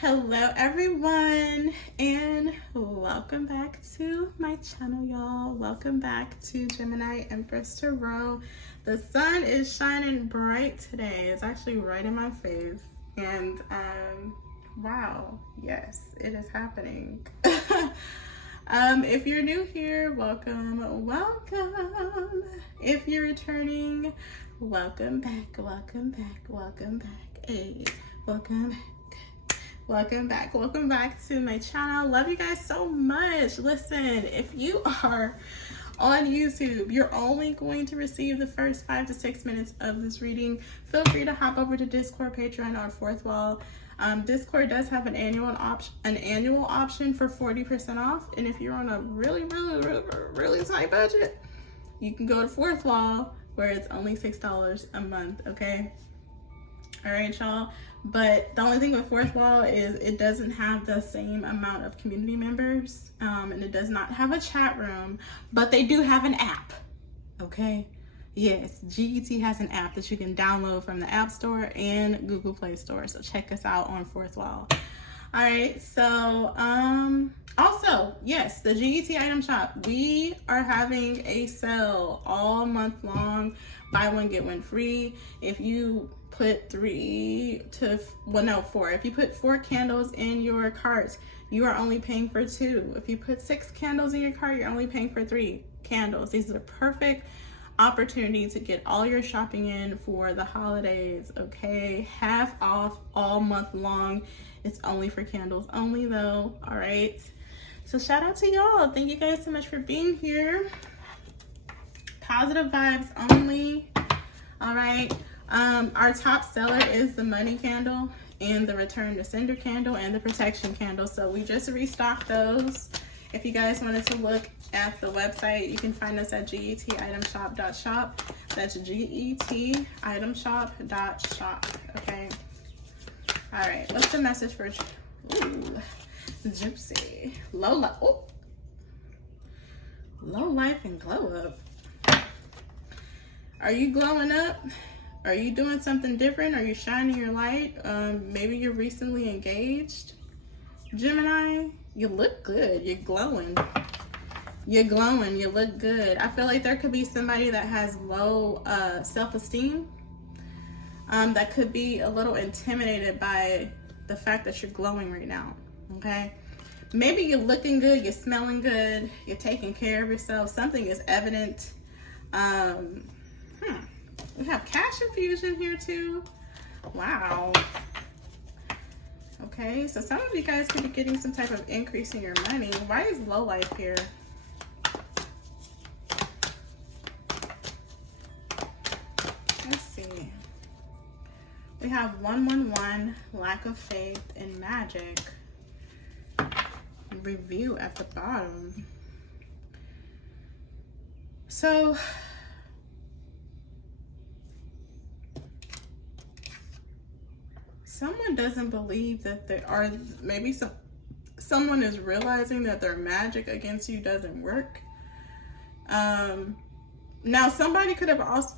Hello everyone, and welcome back to my channel, y'all. Welcome back to Gemini Empress Tarot. The sun is shining bright today. It's actually right in my face, and wow, yes, it is happening. If you're new here, welcome. If you're returning, welcome back. Hey, welcome back to my channel. Love you guys so much. Listen, if you are on YouTube, you're only going to receive the first 5 to 6 minutes of this reading. Feel free to hop over to Discord, Patreon, or Fourth Wall. Discord does have an annual option for 40% off, and if you're on a really tight budget, you can go to Fourth Wall, where it's only $6 a month. Okay, all right, y'all. But the only thing with Fourth Wall is it doesn't have the same amount of community members, and it does not have a chat room, but they do have an app. Okay, yes, GET has an app that you can download from the App Store and Google Play Store. So check us out on Fourth Wall. All right, so also, yes, the GET item shop, we are having a sale all month long. Buy one, get one free. If you put 4. If you put 4 candles in your cart, you are only paying for 2. If you put 6 candles in your cart, you're only paying for 3 candles. These are the perfect opportunity to get all your shopping in for the holidays. Okay, half off all month long. It's only for candles only though. All right, so shout out to y'all. Thank you guys so much for being here. Positive vibes only. All right, our top seller is the money candle and the return to sender candle and the protection candle. So we just restocked those. If you guys wanted to look at the website, you can find us at getitemshop.shop. That's getitemshop.shop. Okay, all right, what's the message for Gypsy? Low life and glow up. Are you glowing up? Are you doing something different? Are you shining your light? Maybe you're recently engaged. Gemini, you look good. You're glowing. You look good. I feel like there could be somebody that has low self-esteem, that could be a little intimidated by the fact that you're glowing right now. Okay, maybe you're looking good, you're smelling good, you're taking care of yourself. Something is evident. We have cash infusion here too. Wow. Okay, so some of you guys could be getting some type of increase in your money. Why is low life here? Let's see. We have 111, lack of faith, and magic. Review at the bottom. So someone doesn't believe that there are, maybe someone is realizing that their magic against you doesn't work. Now somebody could have also,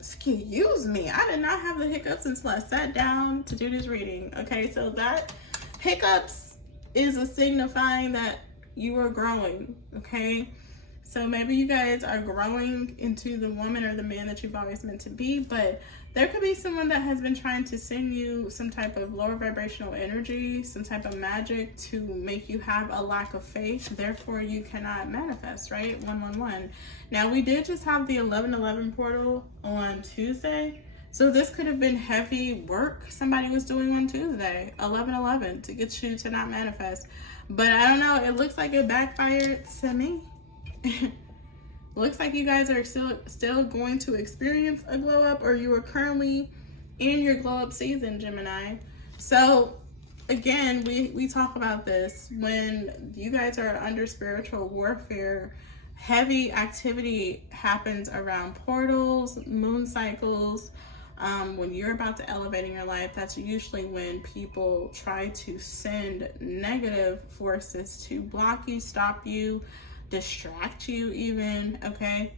excuse me, I did not have the hiccups until I sat down to do this reading. Okay, so that hiccups is a signifying that you are growing. Okay, so maybe you guys are growing into the woman or the man that you've always meant to be, but there could be someone that has been trying to send you some type of lower vibrational energy, some type of magic to make you have a lack of faith. Therefore, you cannot manifest, right? 111. Now, we did just have the 1111 portal on Tuesday. So this could have been heavy work somebody was doing on Tuesday, 1111, to get you to not manifest. But I don't know, it looks like it backfired to me. Looks like you guys are still going to experience a glow up, or you are currently in your glow up season, Gemini. So again, we talk about this when you guys are under spiritual warfare. Heavy activity happens around portals, moon cycles. When you're about to elevate in your life, that's usually when people try to send negative forces to block you, stop you, distract you even. Okay,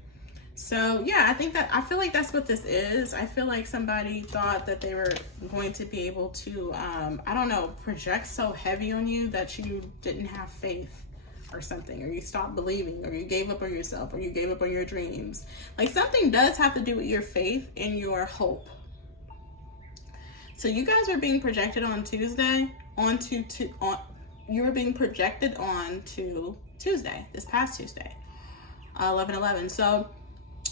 So yeah, I feel like that's what this is. I feel like somebody thought that they were going to be able to, I don't know, project so heavy on you that you didn't have faith or something, or you stopped believing, or you gave up on yourself, or you gave up on your dreams. Like something does have to do with your faith and your hope. So you guys are being projected on Tuesday, you were being projected on to Tuesday, this past Tuesday, 11/11. So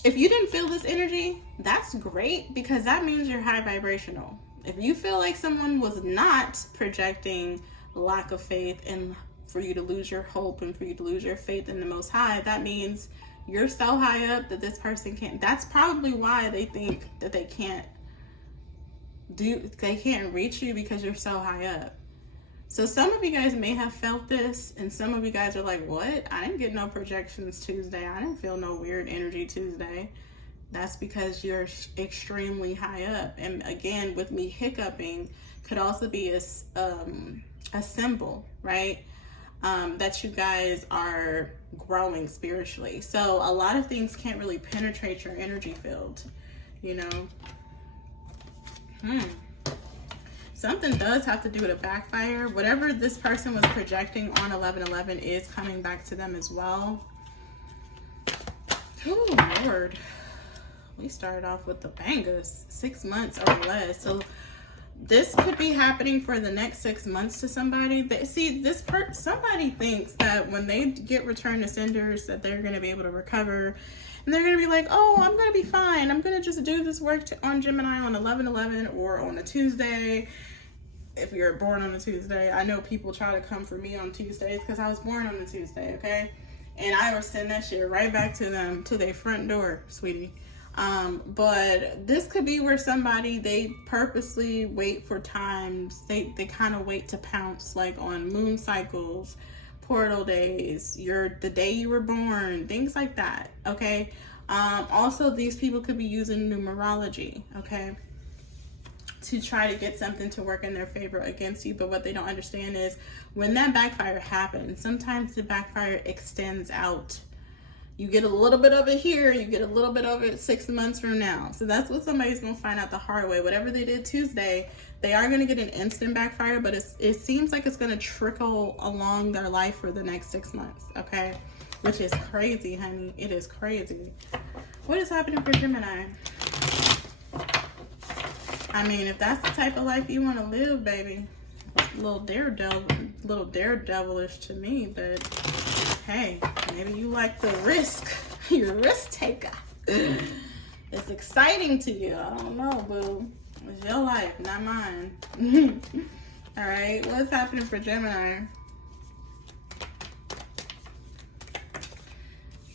if you didn't feel this energy, that's great, because that means you're high vibrational. If you feel like someone was not projecting lack of faith and for you to lose your hope and for you to lose your faith in the Most High, that means you're so high up that this person can't. That's probably why they think that they can't reach you, because you're so high up. So some of you guys may have felt this, and some of you guys are like, what? I didn't get no projections Tuesday. I didn't feel no weird energy Tuesday. That's because you're extremely high up. And again, with me hiccuping, could also be a symbol, right? That you guys are growing spiritually. So a lot of things can't really penetrate your energy field, you know? Something does have to do with a backfire. Whatever this person was projecting on 11/11 is coming back to them as well. Oh, Lord. We started off with the bangers. 6 months or less. So this could be happening for the next 6 months to somebody. Somebody thinks that when they get return to senders that they're going to be able to recover. And they're going to be like, oh, I'm going to be fine. I'm going to just do this work on Gemini on 11/11 or on a Tuesday. If you're born on a Tuesday. I know people try to come for me on Tuesdays because I was born on a Tuesday, okay? And I would send that shit right back to them, to their front door, sweetie. But this could be where somebody, they purposely wait for times. They kind of wait to pounce, like on moon cycles, portal days, the day you were born, things like that, okay? Also, these people could be using numerology, okay, to try to get something to work in their favor against you. But what they don't understand is when that backfire happens, sometimes the backfire extends out. You get a little bit of it here, you get a little bit of it 6 months from now. So that's what somebody's going to find out the hard way. Whatever they did Tuesday, they are going to get an instant backfire, but it seems like it's going to trickle along their life for the next 6 months, okay? Which is crazy, honey. It is crazy. What is happening for Gemini? I mean, if that's the type of life you want to live, baby, a little daredevilish to me, but hey, maybe you like the risk. You're a risk taker. It's exciting to you. I don't know, boo. It's your life, not mine. All right, what's happening for Gemini?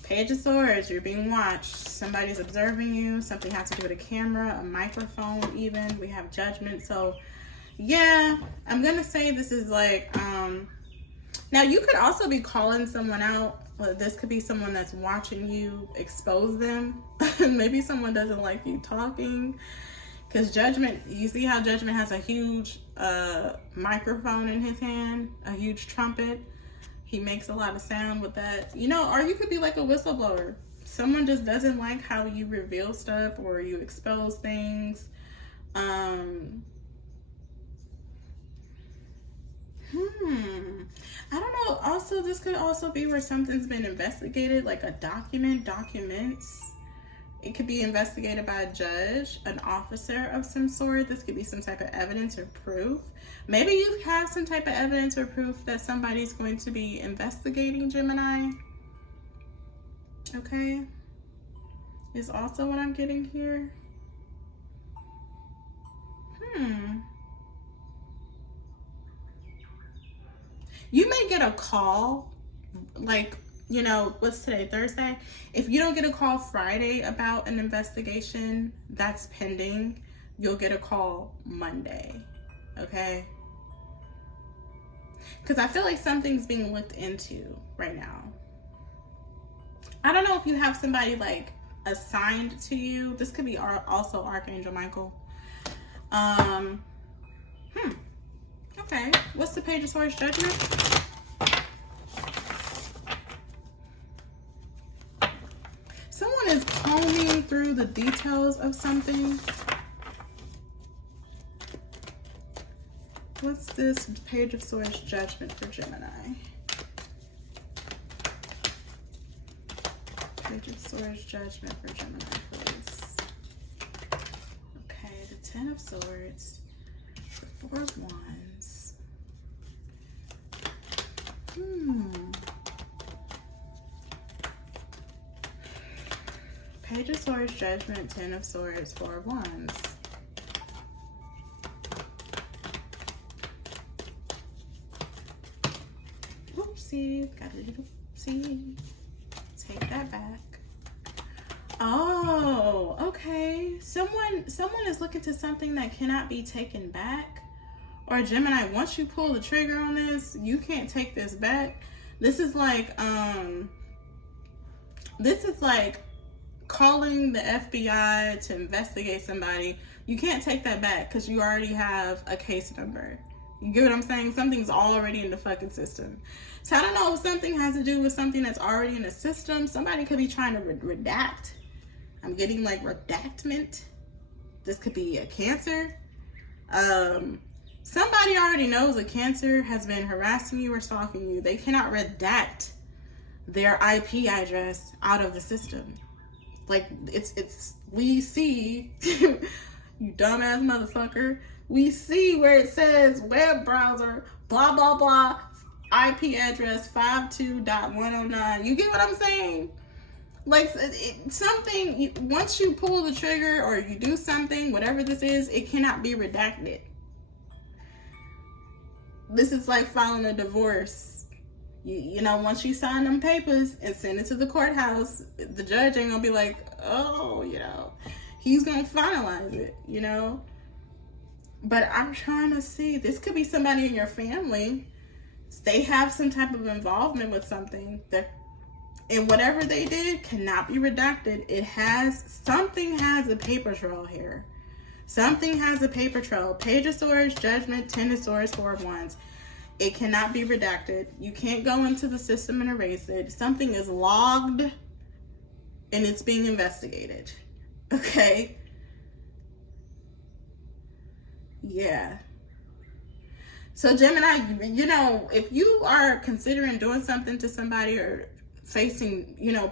Page of Swords, you're being watched. Somebody's observing you. Something has to do with a camera, a microphone even. We have Judgment. So yeah, I'm gonna say this is like, now you could also be calling someone out. Well, this could be someone that's watching you expose them. Maybe someone doesn't like you talking. Because Judgment, you see how Judgment has a huge microphone in his hand, a huge trumpet. He makes a lot of sound with that, you know. Or you could be like a whistleblower. Someone just doesn't like how you reveal stuff or you expose things. I don't know. Also, this could also be where something's been investigated, like a documents. It could be investigated by a judge, an officer of some sort. This could be some type of evidence or proof. Maybe you have some type of evidence or proof that somebody's going to be investigating, Gemini. Okay. Is also what I'm getting here. You may get a call, like, you know, what's today, Thursday? If you don't get a call Friday about an investigation that's pending, you'll get a call Monday, okay? Because I feel like something's being looked into right now. I don't know if you have somebody like assigned to you. This could be also Archangel Michael. Okay, what's the Page of Swords Judgment? Someone is calling through the details of something. What's this Page of Swords Judgment for Gemini? Page of Swords Judgment for Gemini, please. Okay, the Ten of Swords, the Four of Wands. Page of Swords Judgment, Ten of Swords, Four of Wands. Oopsie, got a little oopsie. Take that back. Oh, okay. Someone is looking to something that cannot be taken back. Or Gemini, once you pull the trigger on this, you can't take this back. This is like calling the FBI to investigate somebody. You can't take that back because you already have a case number. You get what I'm saying? Something's already in the fucking system. So I don't know if something has to do with something that's already in the system. Somebody could be trying to redact. I'm getting like redactment. This could be a Cancer. Somebody already knows a Cancer has been harassing you or stalking you. They cannot redact their IP address out of the system. Like we see, you dumbass motherfucker. We see where it says web browser, blah, blah, blah, IP address 52.109. You get what I'm saying? Like something, once you pull the trigger or you do something, whatever this is, it cannot be redacted. This is like filing a divorce. You know, once you sign them papers and send it to the courthouse, the judge ain't gonna be like, oh, you know, he's gonna finalize it, you know? But I'm trying to see, this could be somebody in your family. They have some type of involvement with something that, and whatever they did cannot be redacted. Something has a paper trail here. Something has a paper trail. Page of Swords, Judgment, Ten of Swords, Four of Wands. It cannot be redacted. You can't go into the system and erase it. Something is logged and it's being investigated. Okay? Yeah. So Gemini, you know, if you are considering doing something to somebody or facing, you know,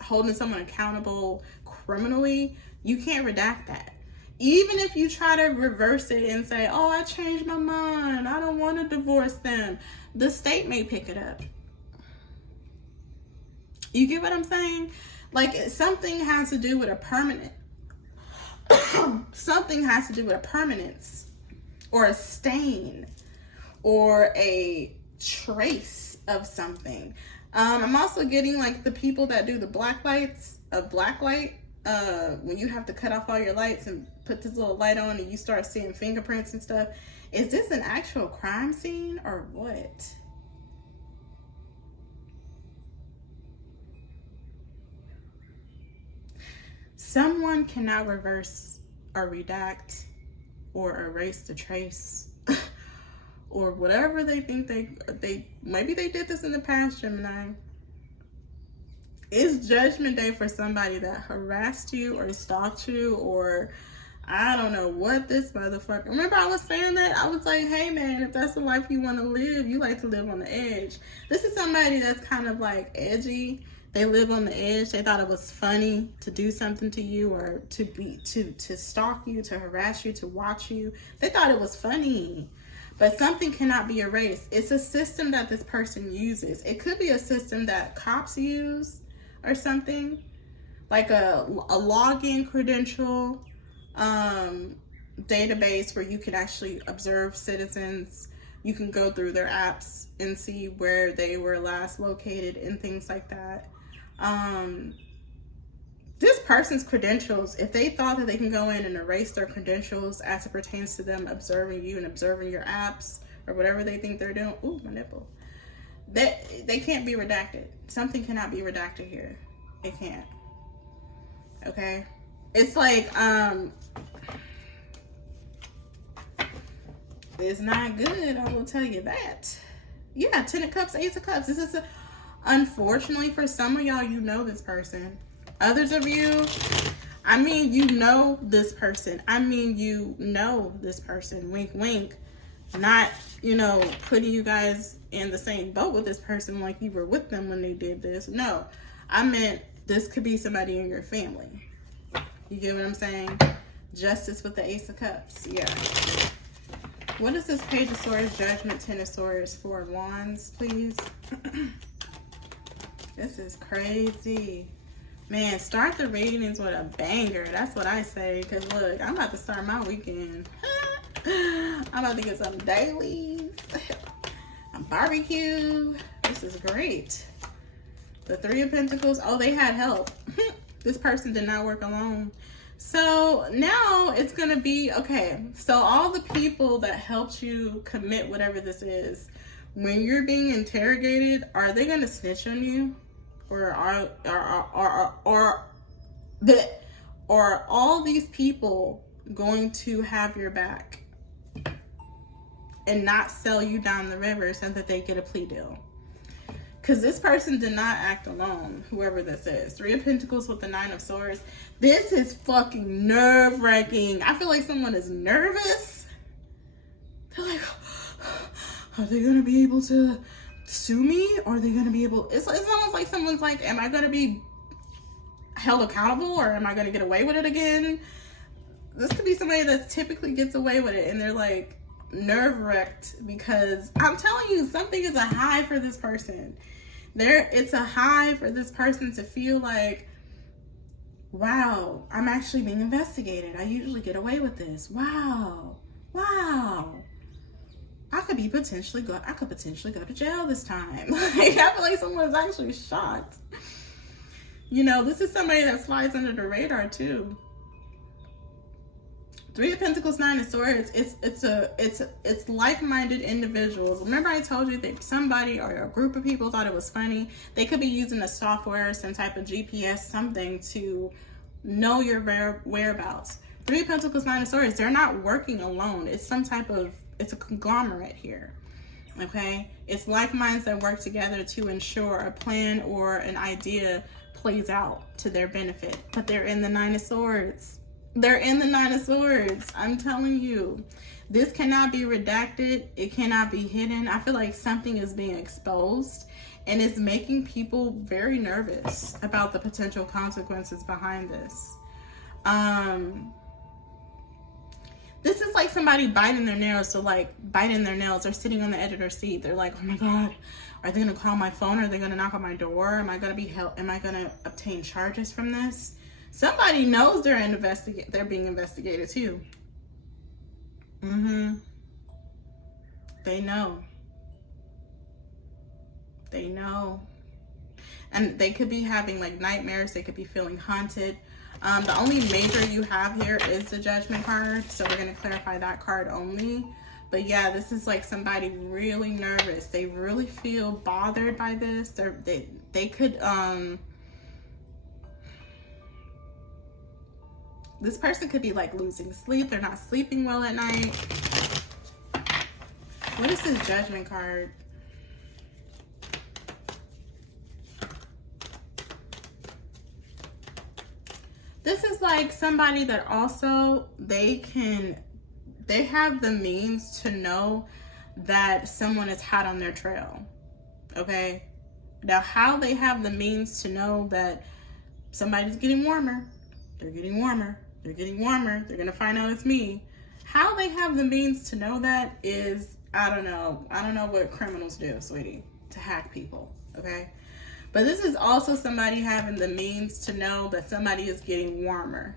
holding someone accountable criminally, you can't redact that. Even if you try to reverse it and say, oh, I changed my mind, I don't want to divorce them, the state may pick it up. You get what I'm saying? Like something has to do with a permanent, something has to do with a permanence or a stain or a trace of something. I'm also getting like the people that do the black lights, when you have to cut off all your lights and put this little light on and you start seeing fingerprints and stuff. Is this an actual crime scene or what? Someone cannot reverse or redact or erase the trace or whatever they think maybe they did this in the past, Gemini. It's judgment day for somebody that harassed you or stalked you, or I don't know what this motherfucker. Remember I was saying that? I was like, hey man, if that's the life you want to live, you like to live on the edge. This is somebody that's kind of like edgy. They live on the edge. They thought it was funny to do something to you or to stalk you, to harass you, to watch you. They thought it was funny. But something cannot be erased. It's a system that this person uses. It could be a system that cops use or something, like a login credential database where you can actually observe citizens. You can go through their apps and see where they were last located and things like that. This person's credentials, if they thought that they can go in and erase their credentials as it pertains to them observing you and observing your apps or whatever they think they're doing, ooh, my nipple, they can't be redacted. Something cannot be redacted here. It can't. Okay? It's like, it's not good, I will tell you that. Yeah, Ten of Cups, Ace of Cups. This is unfortunately for some of y'all, you know this person. Others of you, I mean, you know this person. I mean, you know this person. Wink, wink. Not, you know, putting you guys in the same boat with this person like you were with them when they did this. No, I meant this could be somebody in your family. You get what I'm saying? Justice with the Ace of Cups. Yeah. What is this? Page of Swords, Judgment, Ten of Swords, Four of Wands, please. This is crazy. Man, start the readings with a banger. That's what I say. Because look, I'm about to start my weekend. I'm about to get some dailies. A barbecue. This is great. The Three of Pentacles. Oh, they had help. This person did not work alone. So now it's going to be, okay, so all the people that helped you commit whatever this is, when you're being interrogated, are they going to snitch on you? Or are all these people going to have your back and not sell you down the river so that they get a plea deal? Because this person did not act alone, whoever this is. Three of Pentacles with the Nine of Swords. This is fucking nerve-wracking. I feel like someone is nervous. They're like, are they going to be able to sue me? Or are they going to be able... It's almost like someone's like, am I going to be held accountable? Or am I going to get away with it again? This could be somebody that typically gets away with it. And they're like nerve-wracked because I'm telling you, something is a high for this person. It's a high for this person to feel like, wow, I'm actually being investigated. I usually get away with this. Wow. I could potentially go to jail this time. Like, I feel like someone is actually shocked. You know, this is somebody that flies under the radar too. Three of Pentacles, Nine of Swords. It's like-minded individuals. Remember I told you that somebody or a group of people thought it was funny. They could be using a software, some type of GPS, something to know your whereabouts. Three of Pentacles, Nine of Swords. They're not working alone. It's it's a conglomerate here. Okay? It's like minds that work together to ensure a plan or an idea plays out to their benefit. But they're in the Nine of Swords. They're in the Nine of Swords. I'm telling you, this cannot be redacted. It cannot be hidden. I feel like something is being exposed and it's making people very nervous about the potential consequences behind this. This is like somebody biting their nails. So like biting their nails or sitting on the edge of their seat. They're like, oh my God, are they going to call my phone? Are they going to knock on my door? Am I going to be held? Am I going to obtain charges from this? Somebody knows they're being investigated too. They know. They know. And they could be having like nightmares. They could be feeling haunted. The only major you have here is the Judgment card. So we're going to clarify that card only. But yeah, this is like somebody really nervous. They really feel bothered by this. They could... This person could be like losing sleep. They're not sleeping well at night. What is this Judgment card? This is like somebody that also they have the means to know that someone is hot on their trail. Okay? Now, how they have the means to know that somebody's getting warmer. They're getting warmer. They're getting warmer. They're going to find out it's me. How they have the means to know that is, I don't know. I don't know what criminals do, sweetie, to hack people, okay? But this is also somebody having the means to know that somebody is getting warmer.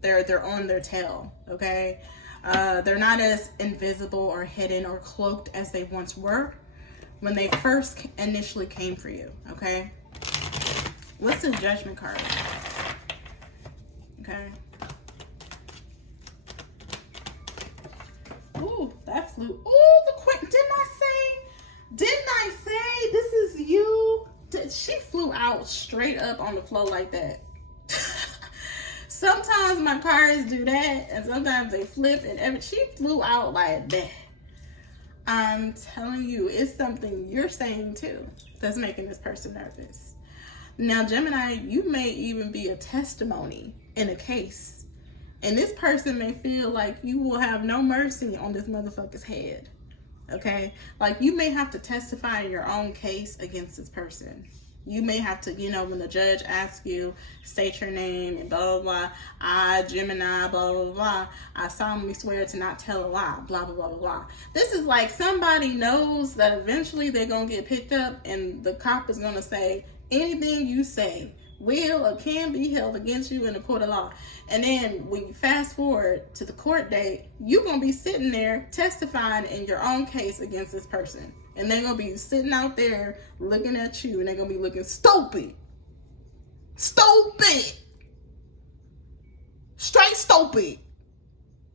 They're on their tail, okay? They're not as invisible or hidden or cloaked as they once were when they first initially came for you, okay? What's the Judgment card? Okay. Ooh, that flew. Ooh, the Queen. Didn't I say this is you? She flew out straight up on the floor like that. Sometimes my cards do that, and sometimes they flip, and she flew out like that. I'm telling you, it's something you're saying too that's making this person nervous. Now, Gemini, you may even be a testimony in a case. And this person may feel like you will have no mercy on this motherfucker's head. Okay? Like, you may have to testify in your own case against this person. You may have to, you know, when the judge asks you, state your name and blah, blah, blah. I, Gemini, blah, blah, blah. I solemnly swear to not tell a lie, blah, blah, blah, blah, blah. This is like somebody knows that eventually they're going to get picked up and the cop is going to say, anything you say will or can be held against you in the court of law. And then when you fast forward to the court date, you're going to be sitting there testifying in your own case against this person. And they're going to be sitting out there looking at you and they're going to be looking stupid. Stupid. Straight stupid.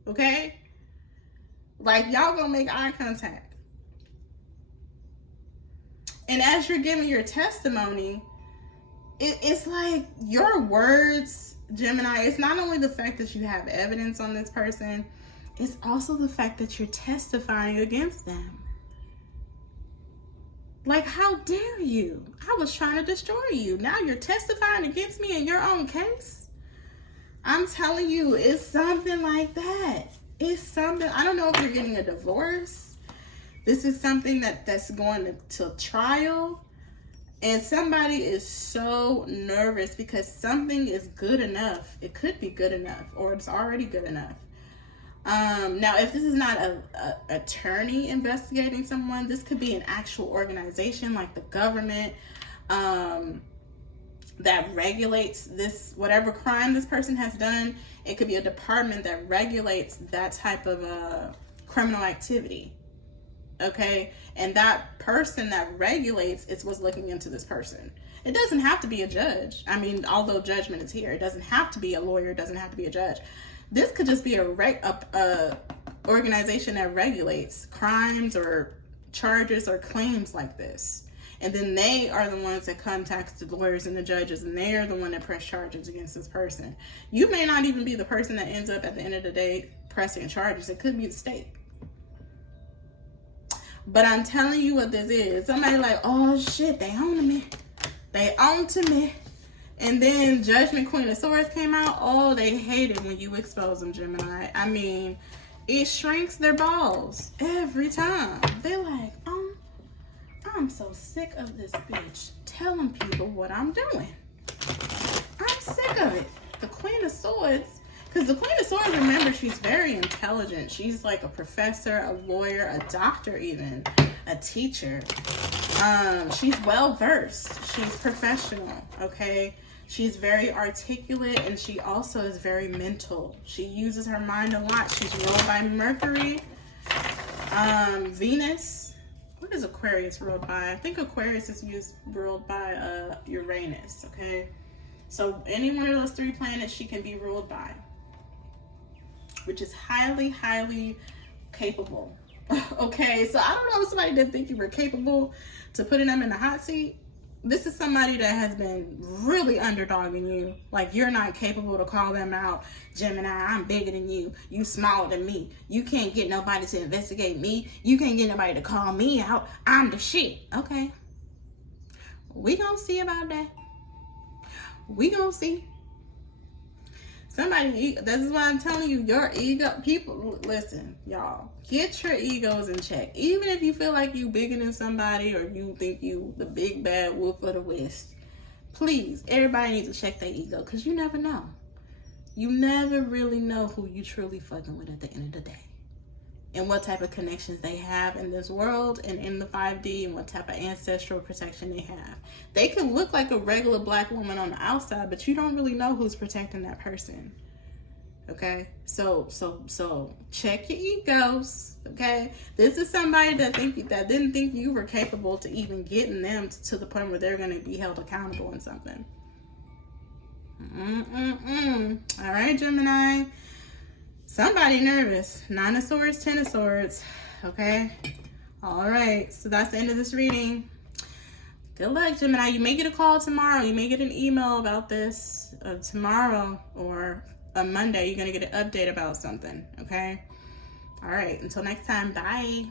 Okay? Like, y'all going to make eye contact. And as you're giving your testimony, it's like your words, Gemini, it's not only the fact that you have evidence on this person, it's also the fact that you're testifying against them. Like, how dare you? I was trying to destroy you. Now you're testifying against me in your own case? I'm telling you, it's something like that. It's something, I don't know if you're getting a divorce. This is something that's going to trial. And somebody is so nervous because something is good enough. It could be good enough, or it's already good enough. Now, if this is not an attorney investigating someone, this could be an actual organization like the government that regulates this, whatever crime this person has done. It could be a department that regulates that type of criminal activity. Okay, and that person that regulates is what's looking into this person. It doesn't have to be a judge. I mean, although judgment is here, it doesn't have to be a lawyer. It doesn't have to be a judge. This could just be a organization that regulates crimes or charges or claims like this. And then they are the ones that contact the lawyers and the judges, and they are the one that press charges against this person. You may not even be the person that ends up at the end of the day pressing charges. It could be the state. But I'm telling you what this is. Somebody like, oh shit, they own me. They own to me. And then Judgment Queen of Swords came out. Oh, they hate it when you expose them, Gemini. I mean, it shrinks their balls every time. They're like, I'm so sick of this bitch telling people what I'm doing. I'm sick of it. The Queen of Swords, because the Queen of Swords, remember, she's very intelligent. She's like a professor, a lawyer, a doctor even, a teacher. She's well-versed. She's professional, okay? She's very articulate, and she also is very mental. She uses her mind a lot. She's ruled by Mercury, Venus. What is Aquarius ruled by? I think Aquarius is ruled by Uranus, okay? So any one of those three planets she can be ruled by, which is highly, highly capable. Okay, so I don't know if somebody didn't think you were capable to putting them in the hot seat. This is somebody that has been really underdogging you. Like, you're not capable to call them out. Gemini, I'm bigger than you. You smaller than me. You can't get nobody to investigate me. You can't get nobody to call me out. I'm the shit. Okay. We gonna see about that. We gonna see. Somebody, this is why I'm telling you, your ego, people, listen, y'all, get your egos in check. Even if you feel like you bigger than somebody or you think you the big bad wolf of the West, please, everybody needs to check their ego, because you never know. You never really know who you truly fucking with at the end of the day. And what type of connections they have in this world and in the 5D, and what type of ancestral protection they have. They can look like a regular black woman on the outside, but you don't really know who's protecting that person. Okay? So check your egos. Okay? This is somebody that didn't think you were capable to even getting them to the point where they're going to be held accountable in something. All right, Gemini. Somebody nervous. 9 of Swords, 10 of Swords. Okay. All right. So that's the end of this reading. Good luck, Gemini. You may get a call tomorrow. You may get an email about this tomorrow, or on Monday. You're going to get an update about something. Okay. All right. Until next time. Bye.